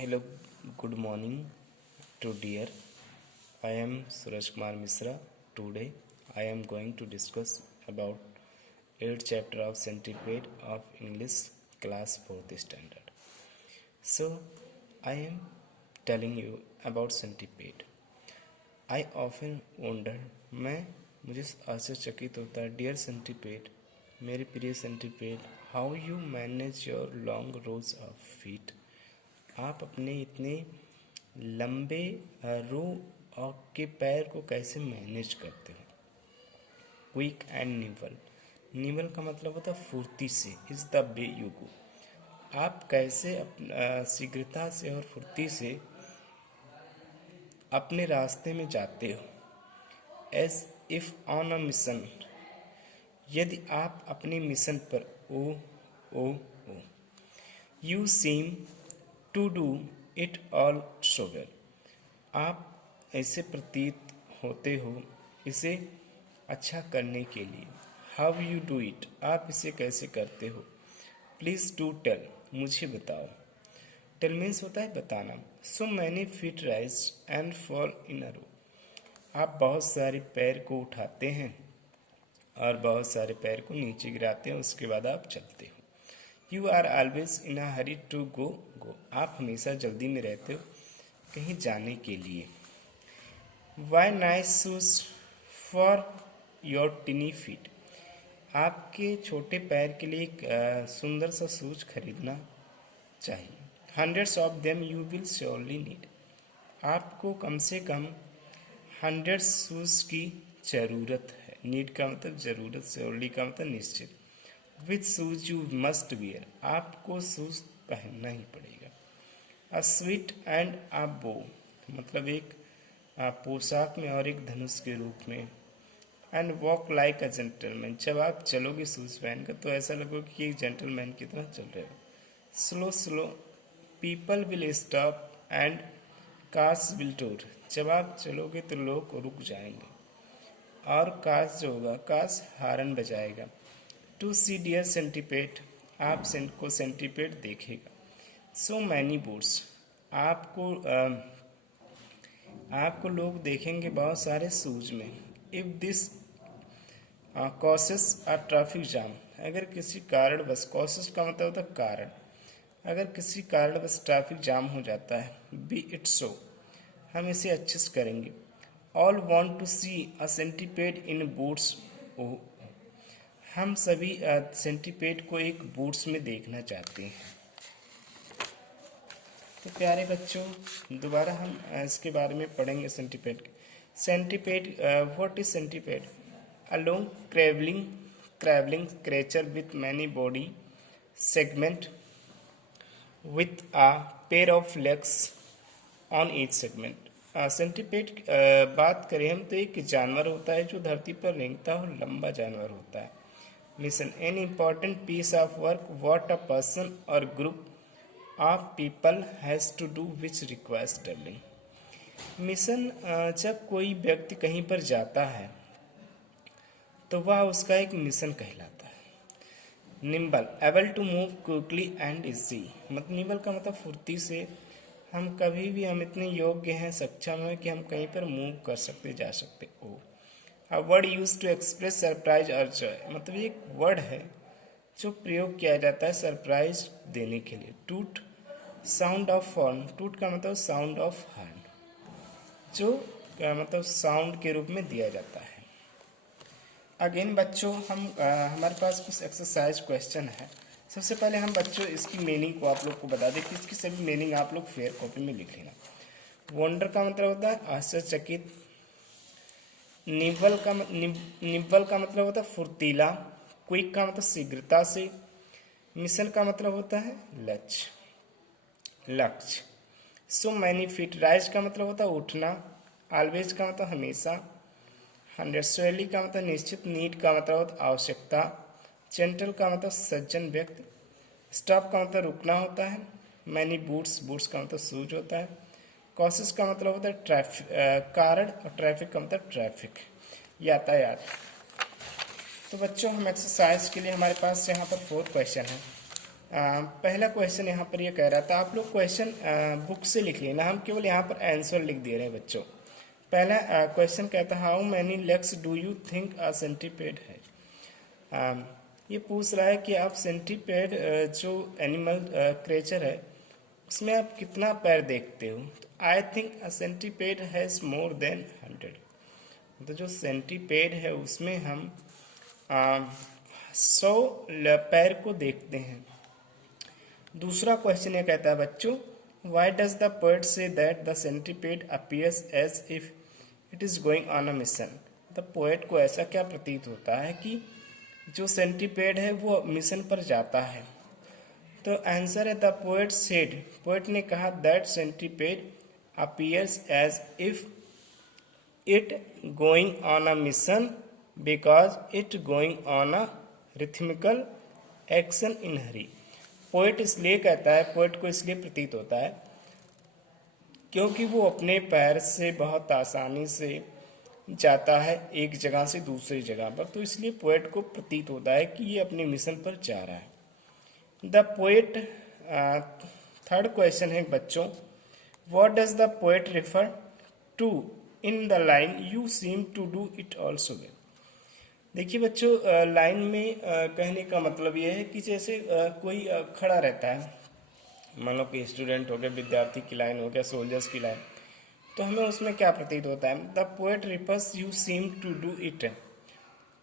Hello, good morning to dear. I am Suraj Kumar Misra. Today I am going to discuss about 8th chapter of Centipede of English class 4th standard. So I am telling you about centipede. I often wonder मुझे आश्चर्यचकित होता है dear centipede मेरे प्रिय centipede how you manage your long rose of feet आप अपने इतने लंबे रो और के पैर को कैसे मैनेज करते हो। क्विक एंड निवल, निवल का मतलब होता है फुर्ती से, is the way you go. आप कैसे शीघ्रता से और फुर्ती से अपने रास्ते में जाते हो। As if on a mission, यदि आप अपने मिशन पर O you seem to do it all so well, आप ऐसे प्रतीत होते हो इसे अच्छा करने के लिए। हाउ यू डू इट, आप इसे कैसे करते हो। प्लीज़ डू टेल, मुझे बताओ। टेल मीन्स होता है बताना। So many feet rise and fall in a row, आप बहुत सारे पैर को उठाते हैं और बहुत सारे पैर को नीचे गिराते हैं, उसके बाद आप चलते हो। You are always in a hurry to go, आप हमेशा जल्दी में रहते हो कहीं जाने के लिए। Why nice shoes for your tiny feet, आपके छोटे पैर के लिए एक सुंदर सा शूज खरीदना चाहिए। Hundreds of them you will surely need, आपको कम से कम 100 शूज की ज़रूरत है। नीड का मतलब ज़रूरत, श्योरली का मतलब निश्चित। With shoes you must wear, आपको शूज पहनना ही पड़ेगा। अ स्वीट एंड अ बो, मतलब एक पोशाक में और एक धनुष के रूप में। And walk like a gentleman, जब आप चलोगे शूज पहनकर तो ऐसा लगेगा कि एक जेंटलमैन की तरह चल रहे हो। Slow slow people will stop and cars will tour, जब आप चलोगे तो लोग रुक जाएंगे और कार्स जो होगा कार्स हारन बजाएगा। टू सी डियर सेंटीपेड, आप को सेंटीपेड देखेगा। सो मैनी बोट्स, आपको लोग देखेंगे बहुत सारे शूज में। If this causes a traffic jam, अगर किसी कारणवश, कॉसेस का मतलब होता है कारण, अगर किसी कारणवश ट्रैफिक जाम हो जाता है, बी इट सो, हम इसे अच्छे से करेंगे। All want to see a centipede in boots, हम सभी सेंटीपेड को एक बूट्स में देखना चाहते हैं। तो प्यारे बच्चों, दोबारा हम इसके बारे में पढ़ेंगे centipede. Centipede, what is centipede? A long crawling creature with many body segment with a pair of legs on each segment. Centipede बात करें हम तो एक जानवर होता है जो धरती पर रेंगता है और लंबा जानवर होता है। Mission, an important piece of work what a person और group of people has to do which requires travelling. Mission, जब कोई व्यक्ति कहीं पर जाता है तो वह उसका एक मिशन कहलाता है। Nimble, able to move quickly and easy, मतलब निम्बल का मतलब फुर्ती से, हम कभी भी हम इतने योग्य हैं, सक्षम हैं कि हम कहीं पर मूव कर सकते, जा सकते। O, a word use to express surprise और जॉय, मतलब एक वर्ड है जो प्रयोग किया जाता है सरप्राइज देने के लिए। टूट, साउंड ऑफ हॉर्न, टूट का मतलब साउंड ऑफ हॉर्न, जो मतलब साउंड के रूप में दिया जाता है। अगेन बच्चों, हमारे पास कुछ एक्सरसाइज क्वेश्चन है। सबसे पहले हम बच्चों इसकी मीनिंग को आप लोग को बता दें कि इसकी सभी मीनिंग आप लोग फेयर कॉपी में लिख लेना। वंडर का मतलब होता है आश्चर्यचकित। निव्वल का मतलब होता है फुर्तीला। क्विक का मतलब शीघ्रता से। मिशन का मतलब होता है लक्ष्य। सो मैनी फीट, राइज का मतलब होता है उठना। ऑलवेज का मतलब हमेशा। 100 श्योरली का मतलब निश्चित। नीड का मतलब होता है आवश्यकता। जेंटल का मतलब सज्जन व्यक्ति। स्टॉप का मतलब रुकना होता है। मैनी बूट्स का मतलब शूज होता है। कॉसेस का मतलब होता है ट्रैफिक, कारण, और ट्रैफिक का मतलब ट्रैफिक, यातायात। तो बच्चों, हम एक्सरसाइज के लिए हमारे पास यहाँ पर 4 क्वेश्चन है। पहला क्वेश्चन यहाँ पर ये कह रहा था, आप लोग क्वेश्चन बुक से लिख लेना, हम केवल यहाँ पर आंसर लिख दे रहे हैं बच्चों। पहला क्वेश्चन कहता है how many legs do you think a centipede है। ये पूछ रहा है कि आप सेंटीपेड जो एनिमल क्रिएचर है उसमें आप कितना पैर देखते हो। तो I think a centipede has more than 100। तो जो सेंटीपेड है उसमें हम 100 पैर को देखते हैं। दूसरा क्वेश्चन ये कहता है बच्चों, why does the poet say that the centipede appears as if it is going on a mission. The poet को ऐसा क्या प्रतीत होता है कि जो सेंटीपेड है वो मिशन पर जाता है। तो आंसर है द पोएट सेड, पोएट ने कहा that centipede appears as if it going on a mission because it going on a rhythmical action in hurry. Poet इसलिए कहता है, पोएट को इसलिए प्रतीत होता है क्योंकि वो अपने पैर से बहुत आसानी से जाता है एक जगह से दूसरी जगह पर, तो इसलिए पोएट को प्रतीत होता है कि ये अपने मिशन पर जा रहा है। द पोएट, थर्ड क्वेश्चन है बच्चों, what does the poet refer to in the line you seem to do it also well. देखिए बच्चों, लाइन में कहने का मतलब यह है कि जैसे कोई खड़ा रहता है, मान लो कि स्टूडेंट हो गया, विद्यार्थी की लाइन हो गया, सोल्जर्स की लाइन, तो हमें उसमें क्या प्रतीत होता है, the poet refers you seem to do it.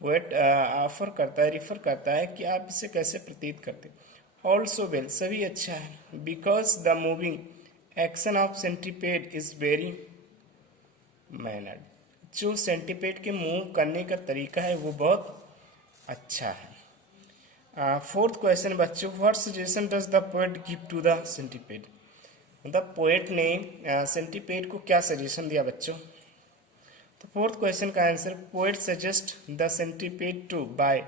Poet offer करता है, रिफर करता है कि आप इसे कैसे प्रतीत करते। ऑल्सो वेल, सभी अच्छा है। Because the moving action of centipede is very mannered, जो सेंटीपेड के मूव करने का तरीका है वो बहुत अच्छा है। फोर्थ क्वेश्चन बच्चों, what suggestion does the poet give to the centipede. मतलब पोएट ने सेंटीपेड को क्या सजेशन दिया बच्चों। तो फोर्थ क्वेश्चन का answer, poet suggest the centipede to buy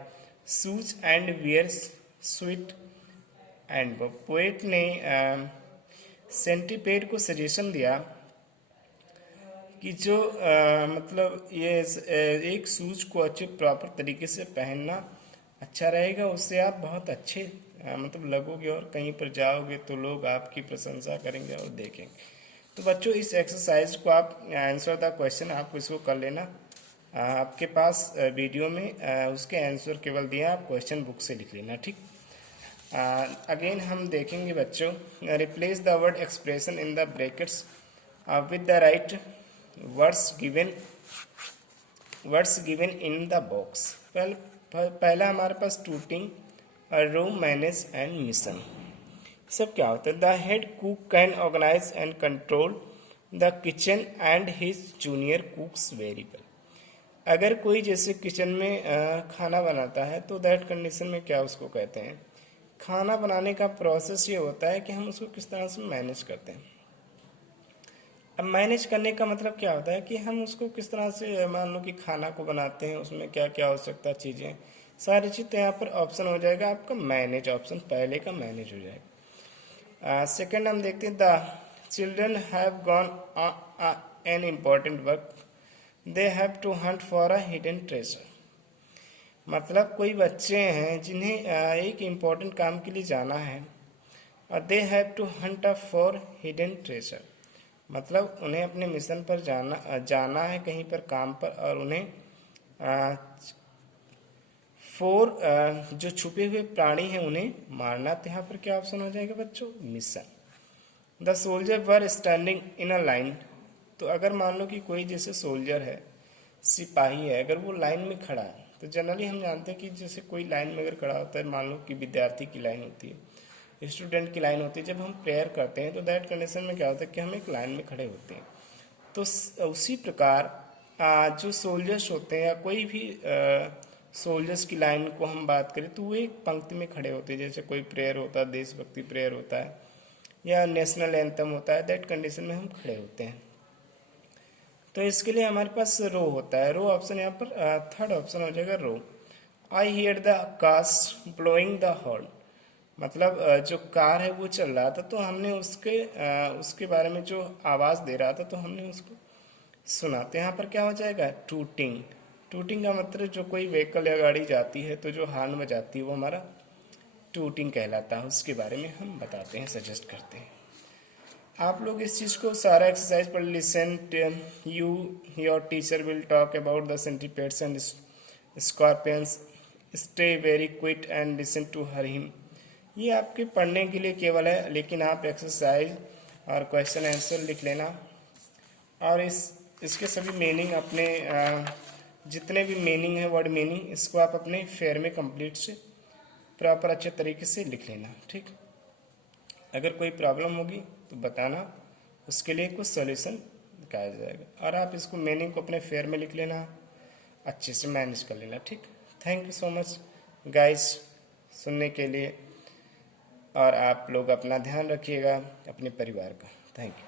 shoes and wear sweet and. Poet ने सेंटीपेड को सजेशन दिया कि जो मतलब ये एक शूज को अच्छे प्रॉपर तरीके से पहनना अच्छा रहेगा, उससे आप बहुत अच्छे मतलब लगोगे और कहीं पर जाओगे तो लोग आपकी प्रशंसा करेंगे और देखेंगे। तो बच्चों इस एक्सरसाइज को आप आंसर द क्वेश्चन आप इसको कर लेना। आपके पास वीडियो में उसके आंसर केवल दिया, आप क्वेश्चन बुक से लिख लेना, ठीक। अगेन हम देखेंगे बच्चों, replace the word expression in the brackets with the right words given in the box. पहला हमारे पास tooting, room manage and mission. सब क्या होता है, the head cook can organise and control the kitchen and his junior cooks very well. अगर कोई जैसे किचन में खाना बनाता है तो दैट कंडीशन में क्या उसको कहते हैं, खाना बनाने का प्रोसेस ये होता है कि हम उसको किस तरह से मैनेज करते हैं। अब मैनेज करने का मतलब क्या होता है कि हम उसको किस तरह से, मान लो कि खाना को बनाते हैं, उसमें क्या क्या हो सकता है चीज़ें, सारी चीज़। तो यहाँ पर ऑप्शन हो जाएगा आपका मैनेज, ऑप्शन पहले का मैनेज हो जाएगा। सेकंड हम देखते हैं, the children have gone an important work, they have to hunt for a hidden treasure. मतलब कोई बच्चे हैं जिन्हें एक इम्पॉर्टेंट काम के लिए जाना है और they have to hunt for hidden treasure, मतलब उन्हें अपने मिशन पर जाना है कहीं पर काम पर, और उन्हें जो छुपे हुए प्राणी हैं उन्हें मारना। तो यहाँ पर क्या ऑप्शन हो जाएगा बच्चों, mission. The soldier were standing in a line. तो अगर मान लो कि कोई जैसे सोल्जर है, सिपाही है, अगर वो लाइन में खड़ा है, तो जनरली हम जानते हैं कि जैसे कोई लाइन में अगर खड़ा होता है, मान लो कि विद्यार्थी की लाइन होती है, स्टूडेंट की लाइन होती है, जब हम प्रेयर करते हैं तो दैट कंडीशन में क्या होता है कि हम एक लाइन में खड़े होते हैं। तो उसी प्रकार जो सोल्जर्स होते हैं या कोई भी सोल्जर्स की लाइन को हम बात करें तो वो एक पंक्ति में खड़े होते हैं। जैसे कोई प्रेयर होता है, देशभक्ति प्रेयर होता है या नेशनल एंथम होता है, दैट कंडीशन में हम खड़े होते हैं। तो इसके लिए हमारे पास रो होता है, रो ऑप्शन यहाँ पर थर्ड ऑप्शन हो जाएगा रो। आई हियर द कास्ट ब्लोइंग द हॉर्न, मतलब जो कार है वो चल रहा था तो हमने उसके बारे में जो आवाज़ दे रहा था तो हमने उसको सुना। तो यहाँ पर क्या हो जाएगा, टूटिंग। टूटिंग का मतलब जो कोई व्हीकल या गाड़ी जाती है तो जो हॉर्न बजाती है वो हमारा टूटिंग कहलाता है, उसके बारे में हम बताते हैं, सजेस्ट करते हैं। आप लोग इस चीज़ को सारा एक्सरसाइज पर listen, you your teacher will talk about the centipedes and scorpions, stay very quiet and listen to her him. ये आपके पढ़ने के लिए केवल है, लेकिन आप एक्सरसाइज और क्वेश्चन आंसर लिख लेना और इसके सभी मीनिंग अपने जितने भी मीनिंग है, वर्ड मीनिंग, इसको आप अपने फेयर में कंप्लीट से प्रॉपर अच्छे तरीके से लिख लेना। ठीक, अगर कोई प्रॉब्लम होगी तो बताना, उसके लिए कुछ सॉल्यूशन दिखाया जाएगा। और आप इसको मीनिंग को अपने फेयर में लिख लेना, अच्छे से मैनेज कर लेना। ठीक, thank you so much guys सुनने के लिए, और आप लोग अपना ध्यान रखिएगा, अपने परिवार का। Thank you.